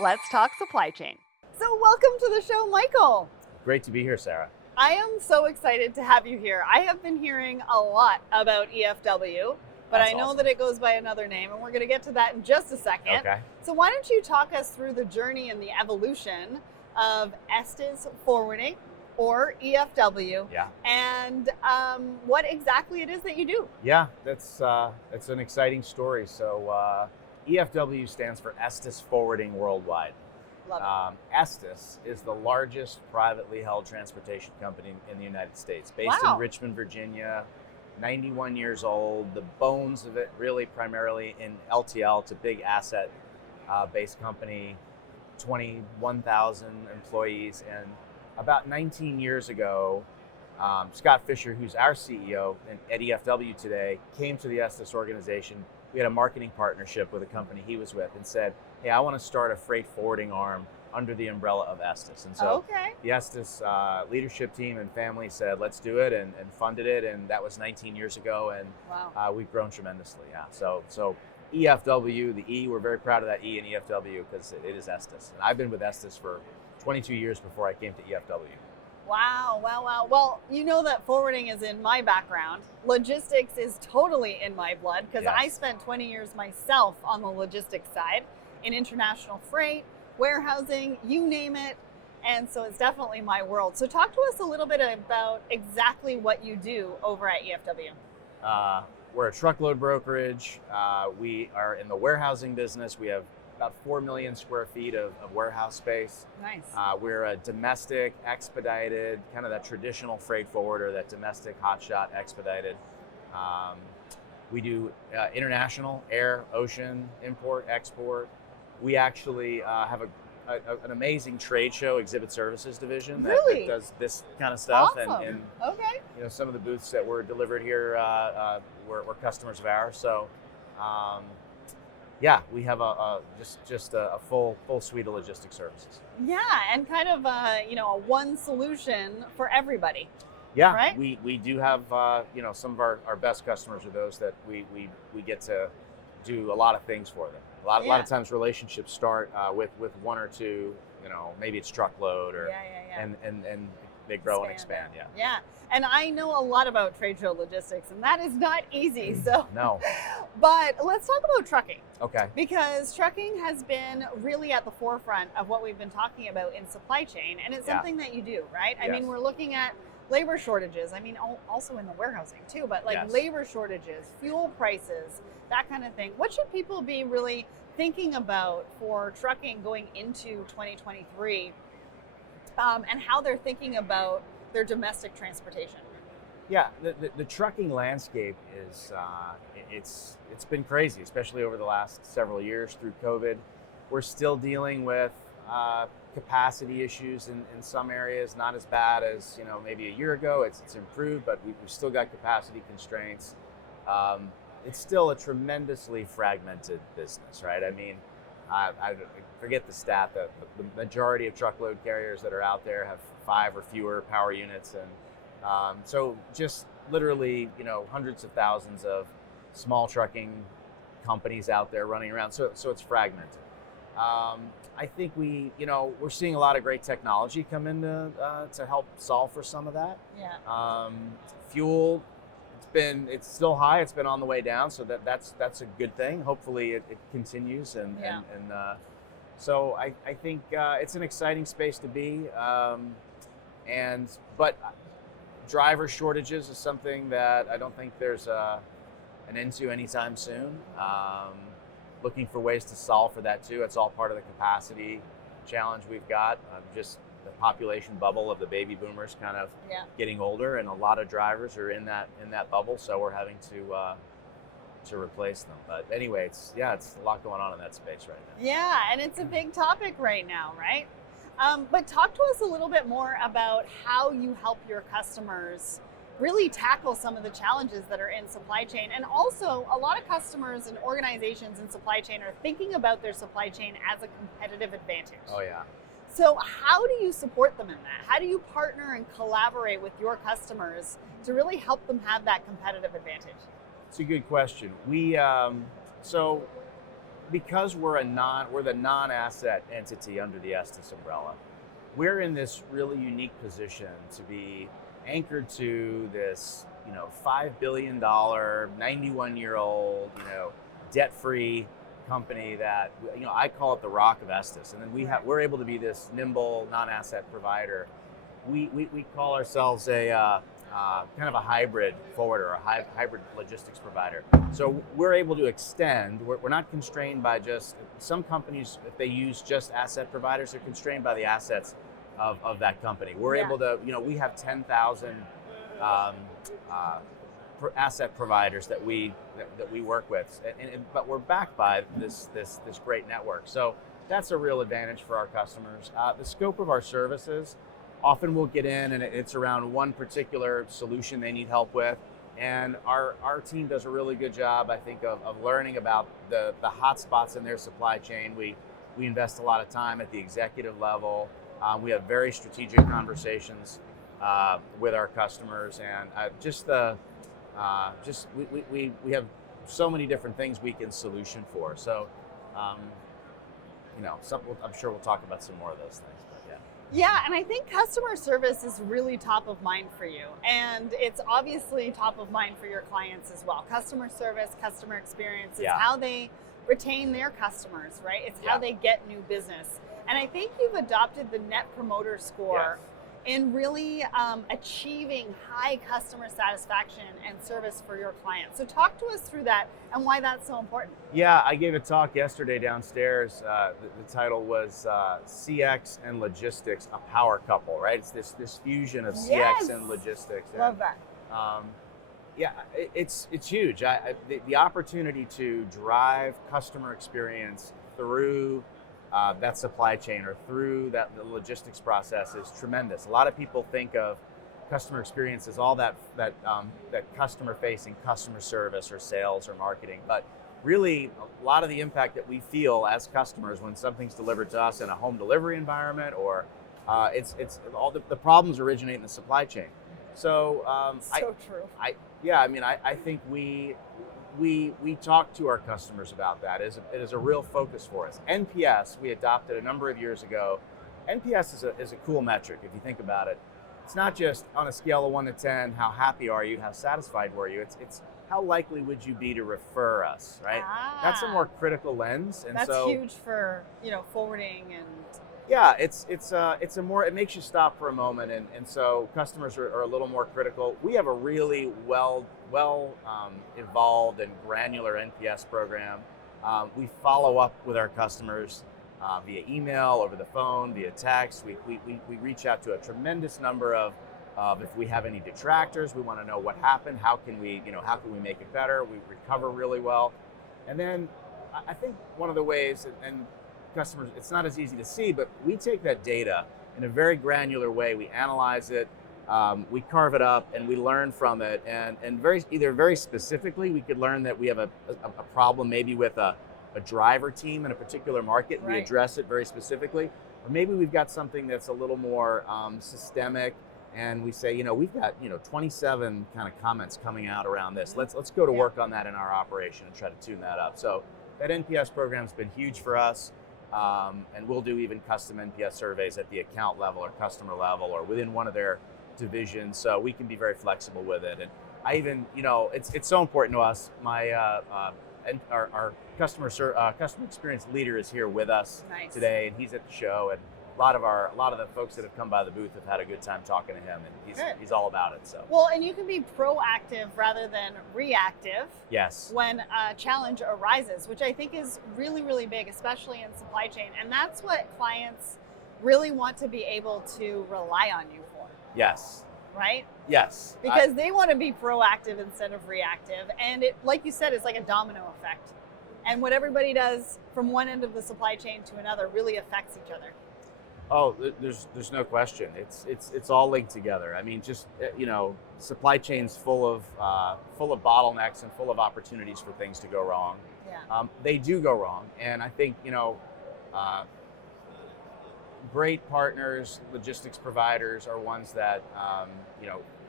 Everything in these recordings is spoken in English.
Let's talk supply chain. So welcome to the show, Michael. Great to be here, Sarah. I am so excited to have you here. I have been hearing a lot about EFW, but That's I know awesome. that it goes by another name, and we're going to get to that in just a second. Okay. So why don't you talk us through the journey and the evolution of Estes Forwarding, or EFW, Yeah. and what exactly it is that you do. Yeah, that's an exciting story. So EFW stands for Estes Forwarding Worldwide. Love Estes is the largest privately held transportation company in the United States, based Wow. in Richmond, Virginia. 91 years old. The bones of it really primarily in LTL. It's a big asset based company, 21,000 employees. And about 19 years ago, Scott Fisher, who's our CEO at EFW today, came to the Estes organization. We had a marketing partnership with a company he was with and said, hey, I want to start a freight forwarding arm under the umbrella of Estes. And so Okay. the Estes leadership team and family said, let's do it, and funded it. And that was 19 years ago. And Wow. we've grown tremendously. Yeah. So EFW, the E, we're very proud of that E in EFW because it is Estes. And I've been with Estes for 22 years before I came to EFW. Wow. Well, you know that forwarding is in my background. Logistics is totally in my blood because Yes. I spent 20 years myself on the logistics side in international freight, warehousing, you name it. And so it's definitely my world. So talk to us a little bit about exactly what you do over at EFW. We're a truckload brokerage. We are in the warehousing business. We have about 4 million square feet of warehouse space. Nice. We're a domestic, expedited, kind of that traditional freight forwarder, that domestic hotshot expedited. We do international, air, ocean, import, export. We actually have an amazing trade show exhibit services division that Really? does this kind of stuff. Awesome. And Okay. you know, some of the booths that were delivered here were customers of ours. So yeah, we have a full suite of logistics services. Yeah, and kind of a one solution for everybody. Yeah, Right? we do have some of our best customers are those that we get to do a lot of things for them. A lot Yeah. of times relationships start with one or two, maybe it's truckload or Yeah. and they grow and expand. Yeah. Yeah, and I know a lot about trade show logistics, and that is not easy. So, No. but let's talk about trucking, Okay. because trucking has been really at the forefront of what we've been talking about in supply chain, and it's Yeah. something that you do, right? I mean, Yes. we're looking at labor shortages. I mean, also in the warehousing too, but like Yes. labor shortages, fuel prices, that kind of thing. What should people be really thinking about for trucking going into 2023? And how they're thinking about their domestic transportation. Yeah, the trucking landscape is it's been crazy, especially over the last several years through COVID. We're still dealing with capacity issues in some areas, not as bad as maybe a year ago. It's improved, but we've still got capacity constraints. It's still a tremendously fragmented business, right? I mean, I forget the stat that the majority of truckload carriers that are out there have 5 or fewer power units, and so just literally, hundreds of thousands of small trucking companies out there running around. So it's fragmented. I think we're seeing a lot of great technology come in to help solve for some of that. Yeah. Fuel. It's still high. It's been on the way down, so that's a good thing. Hopefully, it continues, and so I think it's an exciting space to be. But driver shortages is something that I don't think there's an end to anytime soon. Looking for ways to solve for that too. It's all part of the capacity challenge we've got. Just the population bubble of the baby boomers kind of getting older, and a lot of drivers are in that bubble, so we're having to replace them. But anyway, it's a lot going on in that space right now. Yeah, and it's a big topic right now, right? But talk to us a little bit more about how you help your customers really tackle some of the challenges that are in supply chain. And also, a lot of customers and organizations in supply chain are thinking about their supply chain as a competitive advantage. Oh yeah. So how do you support them in that? How do you partner and collaborate with your customers to really help them have that competitive advantage? It's a good question. because we're the non-asset entity under the Estes umbrella, we're in this really unique position to be anchored to this, $5 billion, 91-year-old, debt-free company that, I call it the Rock of Estes. And then we're able to be this nimble non-asset provider. We call ourselves a kind of a hybrid forwarder, a hybrid logistics provider. So we're able to extend. We're not constrained by just some companies. If they use just asset providers, they're constrained by the assets of that company. We're able to, we have 10,000 asset providers that we work with, but we're backed by this great network. So that's a real advantage for our customers. The scope of our services, often we'll get in and it's around one particular solution they need help with, and our team does a really good job, I think, of learning about the hot spots in their supply chain. We invest a lot of time at the executive level. We have very strategic conversations with our customers, and we have so many different things we can solution for. So, I'm sure we'll talk about some more of those things. But yeah. Yeah, and I think customer service is really top of mind for you, and it's obviously top of mind for your clients as well. Customer service, customer experience is how they retain their customers, right? It's how they get new business. And I think you've adopted the Net Promoter Score in really achieving high customer satisfaction and service for your clients. So talk to us through that and why that's so important. Yeah, I gave a talk yesterday downstairs. The title was CX and Logistics, a Power Couple, right? It's this fusion of CX and logistics. Love that. It's huge. The opportunity to drive customer experience through that supply chain or through the logistics process is tremendous. A lot of people think of customer experience as all that customer-facing customer service or sales or marketing, but really a lot of the impact that we feel as customers when something's delivered to us in a home delivery environment or it's all the problems originate in the supply chain. So true. I think we talk to our customers about that. It is a real focus for us. NPS, we adopted a number of years ago. NPS is a cool metric if you think about it. It's not just on a scale of 1 to 10, how happy are you, how satisfied were you? It's how likely would you be to refer us, right? That's a more critical lens, and that's huge for forwarding and. Yeah, it makes you stop for a moment, and so customers are a little more critical. We have a really well evolved and granular NPS program. We follow up with our customers via email, over the phone, via text. We reach out to a tremendous number of if we have any detractors, we want to know what happened, how can we make it better. We recover really well, and then I think one of the ways and customers, it's not as easy to see, but we take that data in a very granular way. We analyze it, we carve it up, and we learn from it. And very specifically, we could learn that we have a problem maybe with a driver team in a particular market. And we address it very specifically. Or maybe we've got something that's a little more systemic, and we say, we've got 27 kind of comments coming out around this. Let's go to work on that in our operation and try to tune that up. So that NPS program's been huge for us. And we'll do even custom NPS surveys at the account level or customer level or within one of their divisions, so we can be very flexible with it. And I even, it's so important to us. Our customer experience leader is here with us today, and he's at the show. And a lot of the folks that have come by the booth have had a good time talking to him, and he's all about it. So well, and you can be proactive rather than reactive. Yes. When a challenge arises, which I think is really, really big, especially in supply chain, and that's what clients really want to be able to rely on you for. Yes. Right? Yes. Because they want to be proactive instead of reactive, and it, like you said, it's like a domino effect, and what everybody does from one end of the supply chain to another really affects each other. Oh, there's no question. It's all linked together. I mean, just supply chain's full of bottlenecks and full of opportunities for things to go wrong. Yeah. They do go wrong, and I think great partners, logistics providers are ones that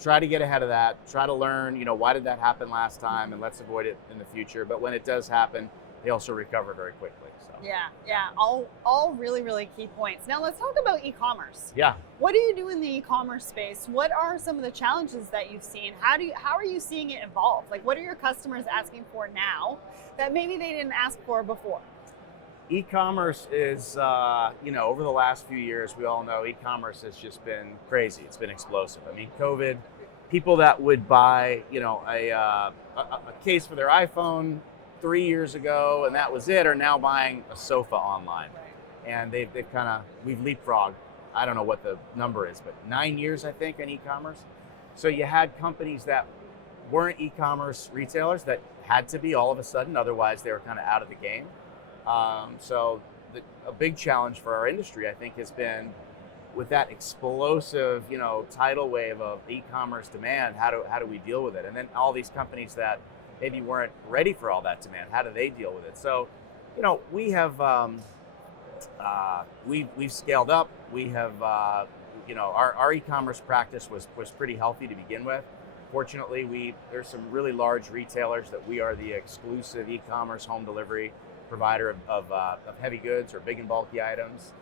try to get ahead of that, try to learn why did that happen last time, and let's avoid it in the future. But when it does happen, they also recover very quickly. So Yeah. All really, really key points. Now let's talk about e-commerce. yeah. What do you do in the e-commerce space? What are some of the challenges that you've seen? How are you seeing it evolve? Like, what are your customers asking for now that maybe they didn't ask for before? E-commerce is, over the last few years, we all know e-commerce has just been crazy. It's been explosive. I mean, COVID, people that would buy, a case for their iPhone 3 years ago, and that was it, are now buying a sofa online. And we've leapfrogged. I don't know what the number is, but 9 years, I think, in e-commerce. So you had companies that weren't e-commerce retailers that had to be all of a sudden, otherwise they were kind of out of the game. So a big challenge for our industry, I think, has been with that explosive, tidal wave of e-commerce demand. How do we deal with it? And then all these companies that maybe weren't ready for all that demand, how do they deal with it? So, we have we've scaled up. We have our e-commerce practice was pretty healthy to begin with. Fortunately, there's some really large retailers that we are the exclusive e-commerce home delivery provider of heavy goods or big and bulky items.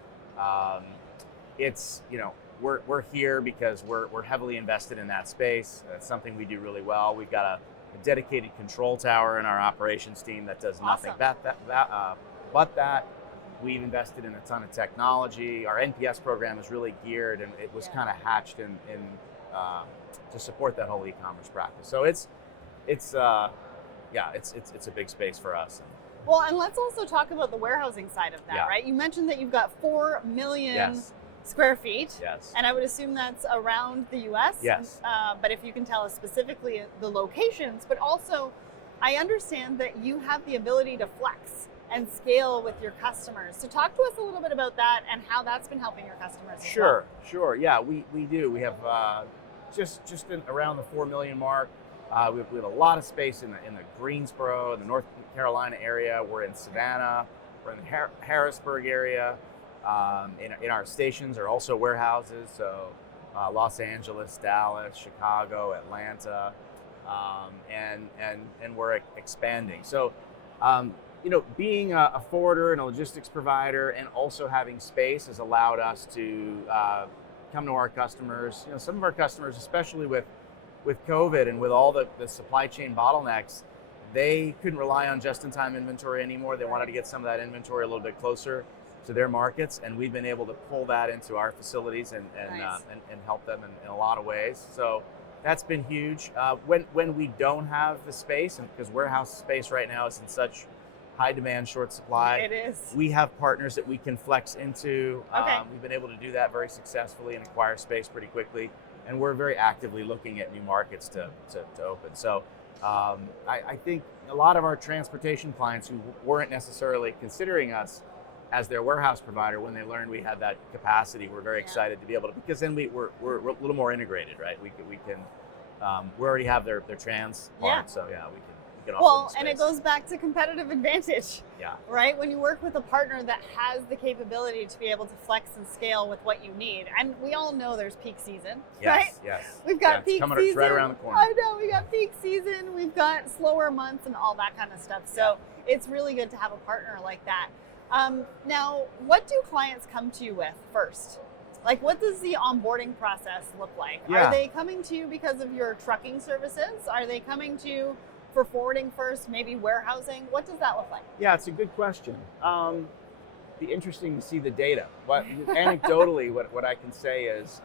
We're here because we're heavily invested in that space. It's something we do really well. We've got a dedicated control tower in our operations team that does nothing but that. We've invested in a ton of technology. Our NPS program is really geared, and it was kind of hatched in to support that whole e-commerce practice. So it's a big space for us. Well, and let's also talk about the warehousing side of that, Yeah. right? You mentioned that you've got 4 million Yes. square feet. Yes. And I would assume that's around the US. Yes. But if you can tell us specifically the locations, but also I understand that you have the ability to flex and scale with your customers. So talk to us a little bit about that and how that's been helping your customers as well. Sure. Yeah, we do. We have just around the 4 million mark. We have a lot of space in the Greensboro, the North Carolina area. We're in Savannah. We're in the Harrisburg area. In our stations are also warehouses. So Los Angeles, Dallas, Chicago, Atlanta, and we're expanding. So being a forwarder and a logistics provider, and also having space, has allowed us to come to our customers. Some of our customers, especially with COVID and with all the supply chain bottlenecks, they couldn't rely on just-in-time inventory anymore. They wanted to get some of that inventory a little bit closer to their markets, and we've been able to pull that into our facilities and help them in a lot of ways. So that's been huge. When we don't have the space, and because warehouse space right now is in such high demand, short supply, It is. we have partners that we can flex into. Okay. We've been able to do that very successfully and acquire space pretty quickly. And we're very actively looking at new markets to open. So I think a lot of our transportation clients who weren't necessarily considering us as their warehouse provider, when they learned we had that capacity, we're very excited to be able to, because then we're a little more integrated, right? We already have their trans part, so we can offer Well, them space. and it goes back to competitive advantage. Yeah. Right? When you work with a partner that has the capability to be able to flex and scale with what you need. And we all know there's peak season, right? Yes. We've got peak coming season. right around the corner. I know, we got peak season, we've got slower months and all that kind of stuff. So it's really good to have a partner like that. Now, what do clients come to you with first? Like, what does the onboarding process look like? Yeah. Are they coming to you because of your trucking services? Are they coming to you for forwarding first, maybe warehousing? What does that look like? Yeah, it's a good question. Be interesting to see the data. Anecdotally, what I can say is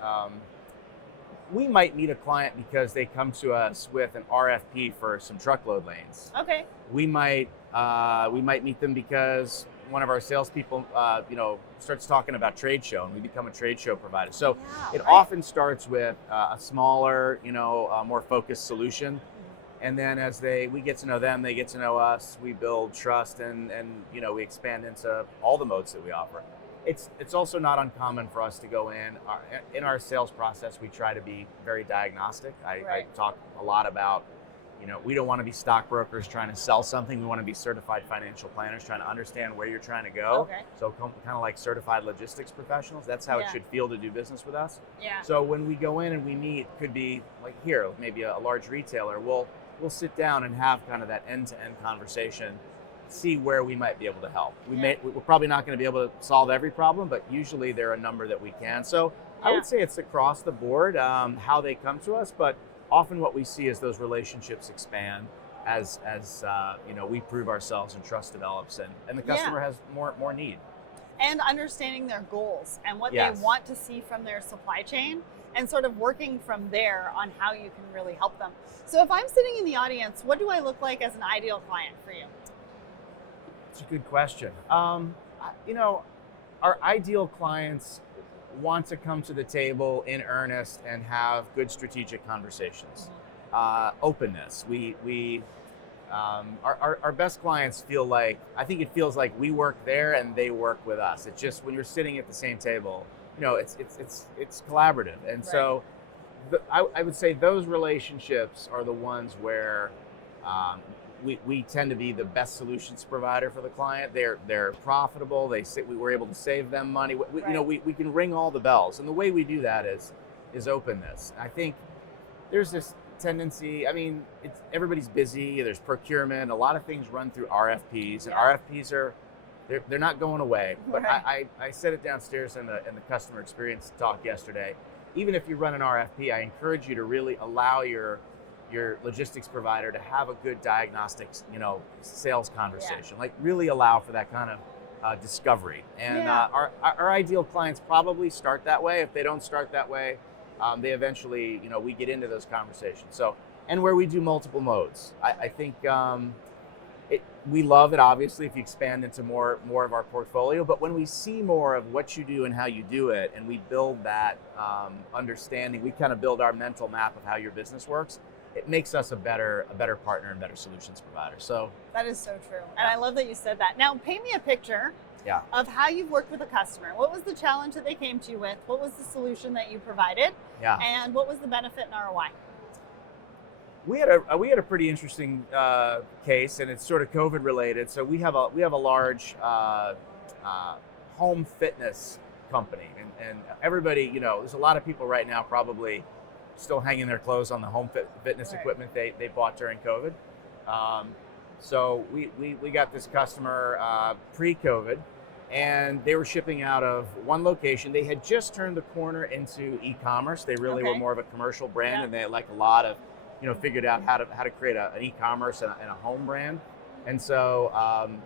we might meet a client because they come to us with an RFP for some truckload lanes. Okay. We might meet them because one of our salespeople, starts talking about trade show, and we become a trade show provider. So it often starts with a smaller, more focused solution. And then as we get to know them, they get to know us, we build trust, and we expand into all the modes that we offer. It's also not uncommon for us to go in our sales process. We try to be very diagnostic. I talk a lot about, we don't want to be stockbrokers trying to sell something. We want to be certified financial planners trying to understand where you're trying to go. Okay. So kind of like certified logistics professionals. That's how it should feel to do business with us. Yeah. So when we go in and we meet, could be like here, maybe a large retailer, we'll sit down and have kind of that end-to-end conversation see where we might be able to help. We're probably not going to be able to solve every problem, but usually there are a number that we can. So I would say it's across the board how they come to us, but often what we see is those relationships expand as we prove ourselves and trust develops, and the customer has more need. And understanding their goals and what Yes. they want to see from their supply chain, and sort of working from there on how you can really help them. So if I'm sitting in the audience, what do I look like as an ideal client for you? It's a good question. Our ideal clients want to come to the table in earnest and have good strategic conversations. Openness. Our best clients it feels like we work there and they work with us. It's just when you're sitting at the same table, it's collaborative. And so I would say those relationships are the ones where we tend to be the best solutions provider for the client. They're profitable. We were able to save them money. We can ring all the bells. And the way we do that is openness. I think there's this tendency, everybody's busy, there's procurement, a lot of things run through RFPs, and RFPs they're not going away. But I said it downstairs in the customer experience talk yesterday. Even if you run an RFP, I encourage you to really allow your logistics provider to have a good diagnostics, sales conversation. Like really allow for that kind of discovery. And our ideal clients probably start that way. If they don't start that way, they eventually, we get into those conversations. So, and where we do multiple modes, I think we love it, obviously, if you expand into more of our portfolio. But when we see more of what you do and how you do it, and we build that understanding, we kind of build our mental map of how your business works. It makes us a better partner and better solutions provider. So that is so true, and I love that you said that. Now, paint me a picture of how you've worked with a customer. What was the challenge that they came to you with? What was the solution that you provided? And what was the benefit and ROI? We had a pretty interesting case, and it's sort of COVID related. So we have a large home fitness company, and everybody, there's a lot of people right now probably still hanging their clothes on the home fitness equipment they bought during COVID. So we got this customer pre-COVID, and they were shipping out of one location. They had just turned the corner into e-commerce. They really were more of a commercial brand, and they had like a lot of, figured out how to create an e-commerce and a home brand. And so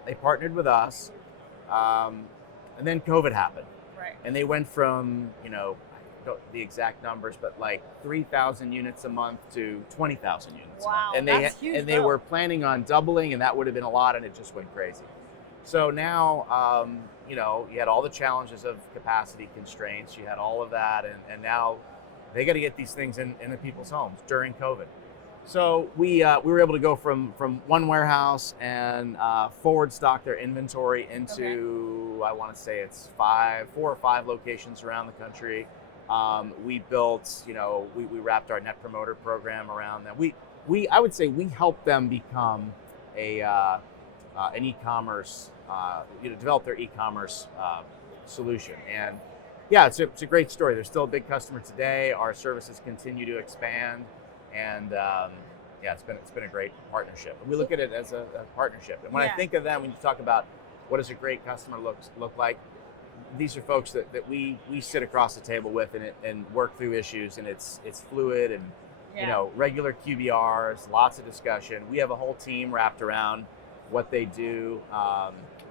they partnered with us, and then COVID happened. Right. And they went from, the exact numbers, but like 3,000 units a month to 20,000 units. Wow, and that's huge. And they were planning on doubling, and that would have been a lot, and it just went crazy. So now, you had all the challenges of capacity constraints, you had all of that, and now they got to get these things into people's homes during COVID. So we were able to go from one warehouse and forward stock their inventory into, I want to say it's 4 or 5 locations around the country. We built, we wrapped our Net Promoter program around them. I would say we helped them become an e-commerce, develop their e-commerce solution. And yeah, it's a great story. They're still a big customer today. Our services continue to expand, and it's been a great partnership. We look at it as a partnership. And when I think of them, when you talk about what does a great customer look like, these are folks that we sit across the table with and work through issues, and it's fluid and regular QBRs, lots of discussion. We have a whole team wrapped around what they do.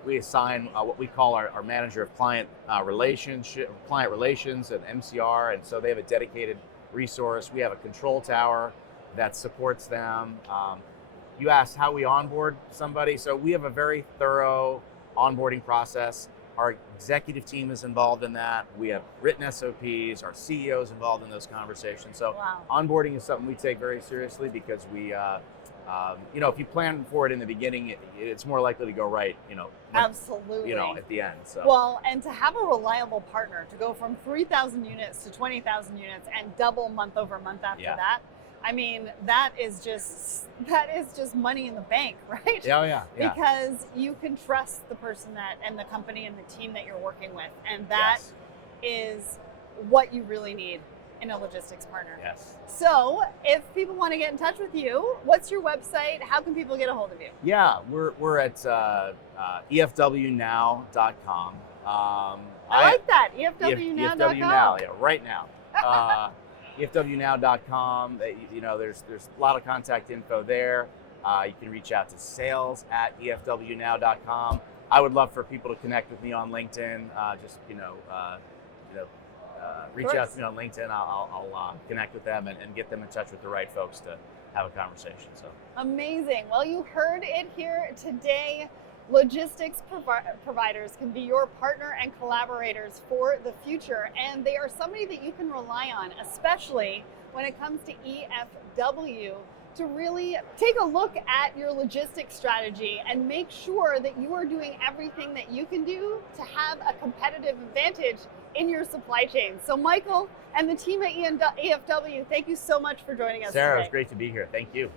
We assign what we call our manager of client relations, and MCR, and so they have a dedicated resource. We have a control tower that supports them. You asked how we onboard somebody, so we have a very thorough onboarding process. Our executive team is involved in that. We have written SOPs. Our CEO is involved in those conversations. So onboarding is something we take very seriously, because we, if you plan for it in the beginning, it's more likely to go right, absolutely, at the end. So. Well, and to have a reliable partner to go from 3,000 units to 20,000 units and double month over month after that, that is just money in the bank, right? Yeah. Because you can trust the person and the company and the team that you're working with, and that is what you really need in a logistics partner. Yes. So if people want to get in touch with you, what's your website? How can people get a hold of you? Yeah, we're at efwnow.com. I like that, efwnow.com. EFW Now, yeah, right now. efwnow.com. There's a lot of contact info there. You can reach out to sales@efwnow.com. I would love for people to connect with me on LinkedIn. Reach out to me on LinkedIn. I'll connect with them and get them in touch with the right folks to have a conversation. So amazing. Well, you heard it here today. Logistics providers can be your partner and collaborators for the future, and they are somebody that you can rely on, especially when it comes to EFW, to really take a look at your logistics strategy and make sure that you are doing everything that you can do to have a competitive advantage in your supply chain. So Michael and the team at EFW, thank you so much for joining us Sarah, today. it was great to be here. Thank you.